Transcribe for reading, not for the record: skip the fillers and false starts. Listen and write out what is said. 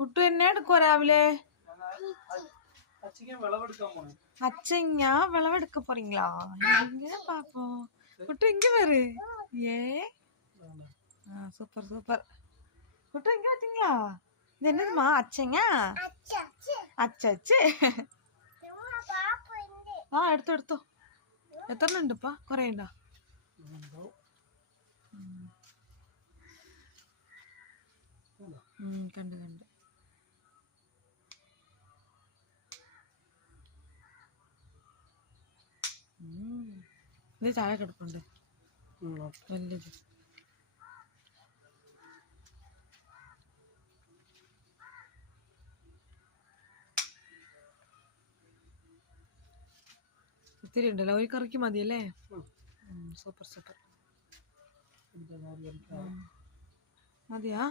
കുട്ടു എന്നെ എടുക്കുവോ രാവിലെ? அச்சங்க விளவெடுக்க போறீங்களா? எங்க பாப்போம். குட்டு இங்க பாரு. ஏ சூப்பர் சூப்பர். குட்டு இங்க பாத்தீங்களா? இது என்னதுமா? அச்சங்க அச்சச்சு. എടുത്തോ എടുത്തോ. എത്ര ഉണ്ടിപ്പാ? കൊറേ ഉണ്ടോ? കണ്ടു കണ്ടു. ഇത് ചായ കിടപ്പുണ്ട് വലുത്. ഒത്തിരി ഉണ്ടല്ലോ, ഒരു കറിക്ക് മതിയല്ലേ? Super super. മതിയാ?